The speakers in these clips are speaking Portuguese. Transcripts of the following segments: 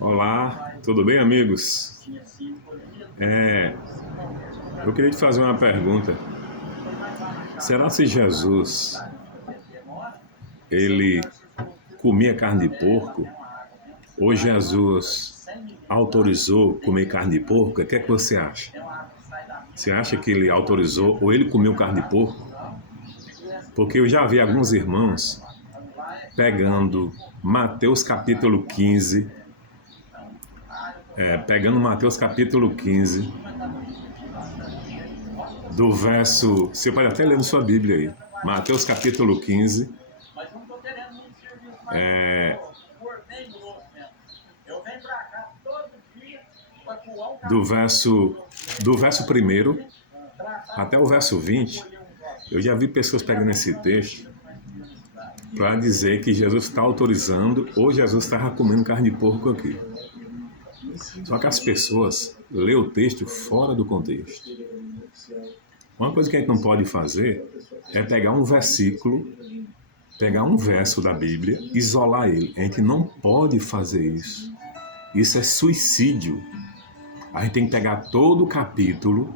Olá, tudo bem, amigos? É, eu queria te fazer uma pergunta. Será se Jesus, ele comia carne de porco? Ou Jesus autorizou comer carne de porco? O que é que você acha? Você acha que ele autorizou ou ele comeu carne de porco? Porque eu já vi alguns irmãos pegando Mateus capítulo 15, do verso. Você pode até ler na sua Bíblia aí. Mateus capítulo 15, do verso, do verso 1 até o verso 20. Eu já vi pessoas pegando esse texto para dizer que Jesus está autorizando ou Jesus estava comendo carne de porco aqui. Só que as pessoas lêem o texto fora do contexto. Uma coisa que a gente não pode fazer é pegar um versículo, pegar um verso da Bíblia, isolar ele. A gente não pode fazer isso. Isso é suicídio. A gente tem que pegar todo o capítulo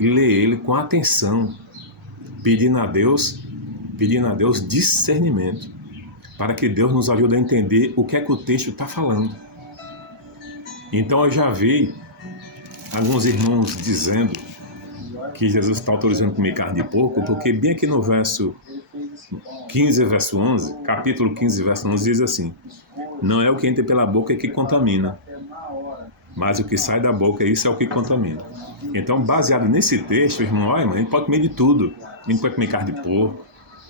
e ler ele com atenção, pedindo a Deus discernimento, para que Deus nos ajude a entender o que é que o texto está falando. Então eu já vi alguns irmãos dizendo que Jesus está autorizando comer carne de porco, porque bem aqui no verso 15, verso 11, capítulo 15, verso 11, diz assim: não é o que entra pela boca que contamina, mas o que sai da boca, isso é o que contamina. Então, baseado nesse texto, irmão, olha, a gente pode comer de tudo. A gente pode comer carne de porco,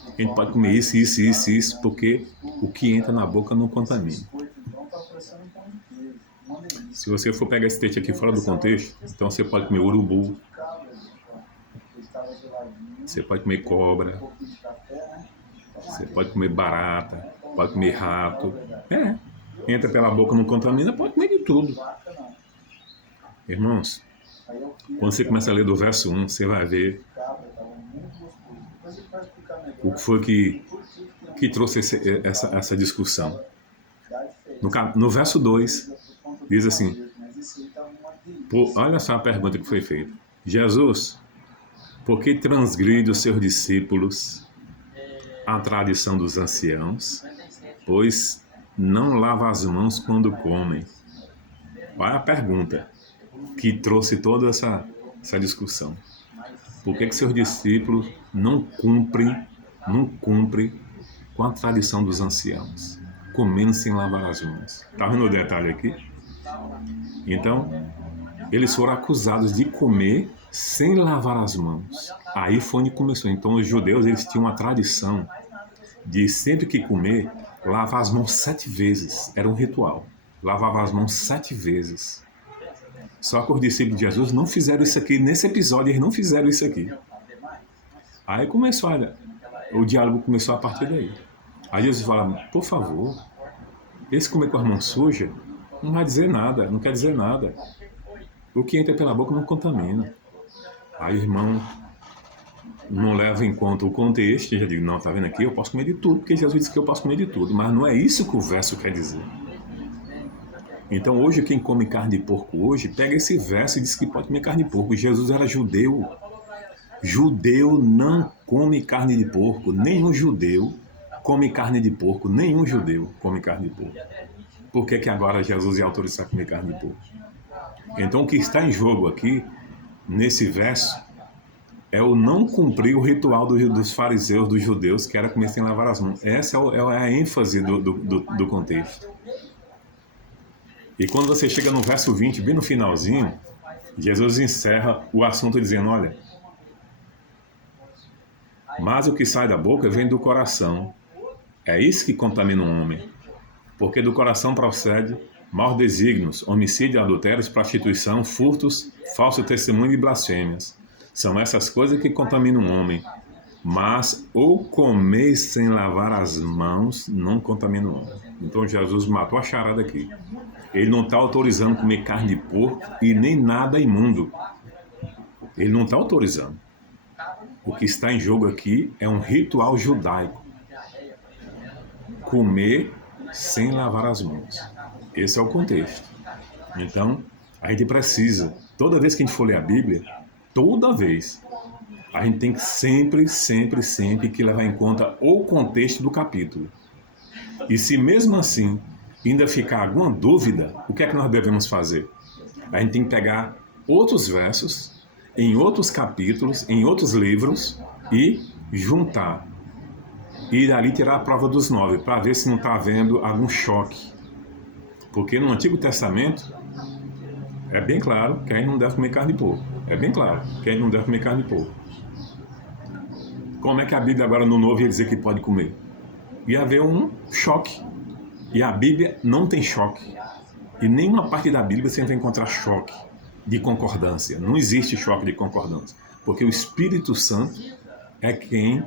a gente pode comer isso, porque o que entra na boca não contamina. Se você for pegar esse texto aqui fora do contexto, então você pode comer urubu, você pode comer cobra, você pode comer barata, pode comer rato. Entra pela boca não contamina, pode comer de tudo. Irmãos, quando você começa a ler do verso 1, você vai ver o que foi que trouxe essa discussão. No verso 2, diz assim, olha só a pergunta que foi feita. Jesus, por que transgride os seus discípulos a tradição dos anciãos, pois não lava as mãos quando comem? Olha a pergunta que trouxe toda essa discussão. Por que seus discípulos não cumprem com a tradição dos anciãos, comendo sem lavar as mãos? Está vendo o detalhe aqui? Então, eles foram acusados de comer sem lavar as mãos. Aí foi onde começou. Então, os judeus, eles tinham uma tradição de sempre que comer, lavar as mãos 7 vezes. Era um ritual. Lavava as mãos 7 vezes. Só que os discípulos de Jesus não fizeram isso aqui. Nesse episódio, eles não fizeram isso aqui. Aí começou, o diálogo começou a partir daí. Aí Jesus fala, por favor, esse comer com as mãos sujas não vai dizer nada, não quer dizer nada. O que entra pela boca não contamina. Aí o irmão não leva em conta o contexto, e já digo, não, tá vendo aqui, eu posso comer de tudo, porque Jesus disse que eu posso comer de tudo, mas não é isso que o verso quer dizer. Então hoje quem come carne de porco hoje, pega esse verso e diz que pode comer carne de porco. Jesus era judeu. Judeu não come carne de porco. Nenhum judeu come carne de porco. Nenhum judeu come carne de porco. Por que agora Jesus ia autorizar comer carne de porco? Então o que está em jogo aqui, nesse verso, é o não cumprir o ritual dos fariseus, dos judeus, que era comer sem lavar as mãos. Essa é a ênfase do contexto. E quando você chega no verso 20, bem no finalzinho, Jesus encerra o assunto dizendo, olha, mas o que sai da boca vem do coração. É isso que contamina o homem. Porque do coração procede maus desígnios, homicídio, adultérios, prostituição, furtos, falso testemunho e blasfêmias. São essas coisas que contaminam o homem. Mas o comer sem lavar as mãos não contamina o homem. Então Jesus matou a charada aqui. Ele não está autorizando comer carne de porco e nem nada imundo. Ele não está autorizando. O que está em jogo aqui é um ritual judaico. Comer sem lavar as mãos. Esse é o contexto. Então, a gente precisa, toda vez que a gente for ler a Bíblia, toda vez, a gente tem que sempre que levar em conta o contexto do capítulo. E se mesmo assim ainda ficar alguma dúvida, o que é que nós devemos fazer? A gente tem que pegar outros versos, em outros capítulos, em outros livros e juntar. E dali tirar a prova dos 9, para ver se não está havendo algum choque. Porque no Antigo Testamento é bem claro que a gente não deve comer carne de porco. É bem claro que a gente não deve comer carne de porco. Como é que a Bíblia agora no Novo ia dizer que pode comer? Ia haver um choque. E a Bíblia não tem choque. E nenhuma parte da Bíblia você vai encontrar choque de concordância. Não existe choque de concordância. Porque o Espírito Santo é quem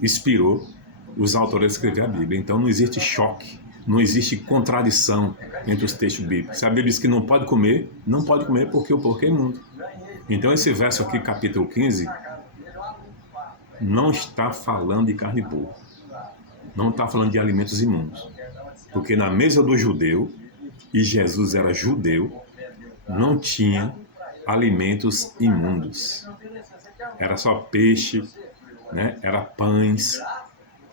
inspirou os autores a escrever a Bíblia. Então não existe choque, não existe contradição entre os textos bíblicos. Se a Bíblia diz que não pode comer, não pode comer porque o porco é imundo. Então esse verso aqui, capítulo 15, não está falando de carne de porco. Não está falando de alimentos imundos. Porque na mesa do judeu, e Jesus era judeu, não tinha alimentos imundos. Era só peixe, né? Era pães,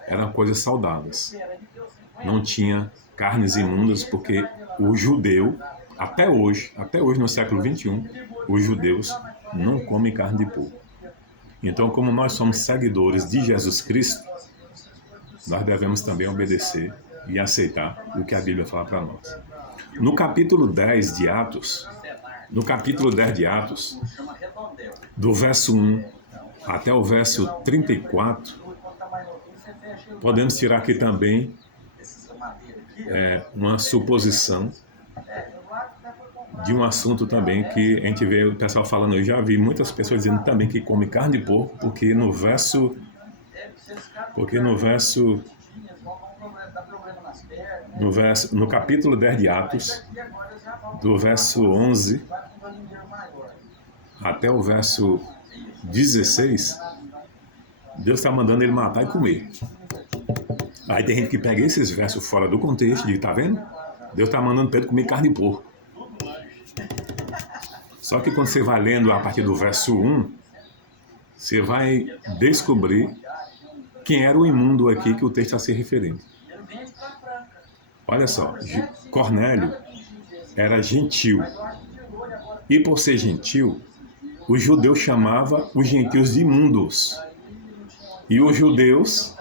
eram coisas saudáveis. Não tinha carnes imundas, porque o judeu, até hoje no século XXI, os judeus não comem carne de porco. Então, como nós somos seguidores de Jesus Cristo, nós devemos também obedecer e aceitar o que a Bíblia fala para nós. No capítulo 10 de Atos, do verso 1 até o verso 34, podemos tirar aqui também uma suposição de um assunto também que a gente vê o pessoal falando. Eu já vi muitas pessoas dizendo também que come carne de porco, porque no capítulo 10 de Atos, do verso 11 até o verso 16, Deus está mandando ele matar e comer. Aí tem gente que pega esses versos fora do contexto e diz, tá vendo? Deus está mandando Pedro comer carne de porco. Só que quando você vai lendo a partir do verso 1, você vai descobrir quem era o imundo aqui que o texto está se referindo. Olha só, Cornélio era gentil. E por ser gentil, os judeus chamavam os gentios de imundos. E os judeus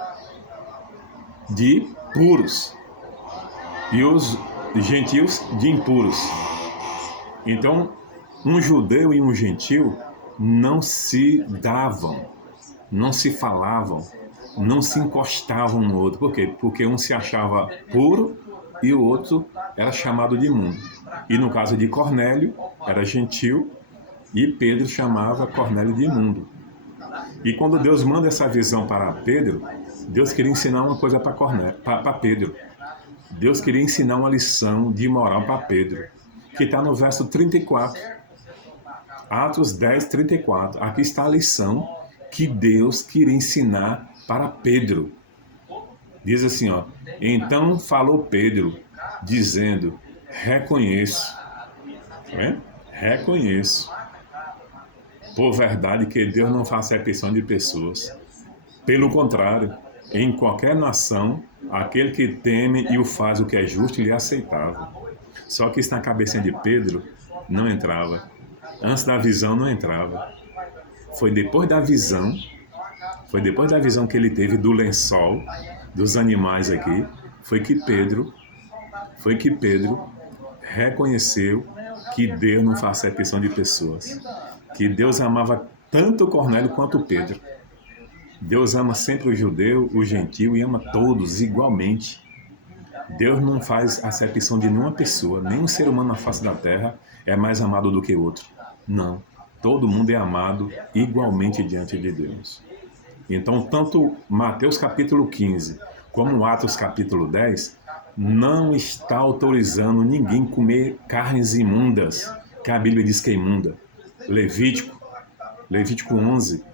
de puros. E os gentios de impuros. Então, um judeu e um gentil não se davam, não se falavam, não se encostavam um no outro. Por quê? Porque um se achava puro e o outro era chamado de imundo. E no caso de Cornélio, era gentil e Pedro chamava Cornélio de imundo. E quando Deus manda essa visão para Pedro, Deus queria ensinar uma coisa para Pedro. Deus queria ensinar uma lição de moral para Pedro, que está no verso 34. Atos 10, 34. Aqui está a lição que Deus queria ensinar para Pedro. Diz assim, ó. Então falou Pedro, dizendo, reconheço, reconheço, por verdade, que Deus não faz acepção de pessoas. Pelo contrário, em qualquer nação, aquele que teme e o faz o que é justo lhe é aceitável. Só que isso na cabecinha de Pedro não entrava. Antes da visão não entrava. Foi depois da visão que ele teve do lençol, dos animais aqui, foi que Pedro reconheceu que Deus não faz acepção de pessoas. Que Deus amava tanto Cornélio quanto Pedro. Deus ama sempre o judeu, o gentil e ama todos igualmente. Deus não faz acepção de nenhuma pessoa, nenhum ser humano na face da terra é mais amado do que outro. Não, todo mundo é amado igualmente diante de Deus. Então, tanto Mateus capítulo 15 como Atos capítulo 10 não está autorizando ninguém comer carnes imundas, que a Bíblia diz que é imunda. Levítico 11,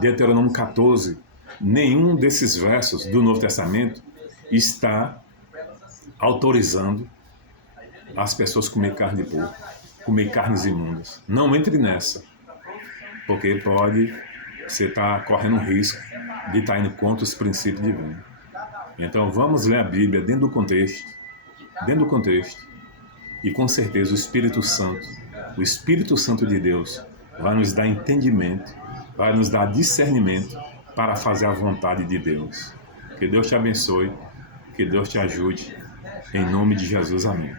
Deuteronômio 14, nenhum desses versos do Novo Testamento está autorizando as pessoas a comer carne de porco, comer carnes imundas. Não entre nessa, porque você está correndo um risco de estar indo contra os princípios divinos. Então vamos ler a Bíblia dentro do contexto, e com certeza o Espírito Santo de Deus vai nos dar entendimento, vai nos dar discernimento para fazer a vontade de Deus. Que Deus te abençoe, que Deus te ajude, em nome de Jesus, amém.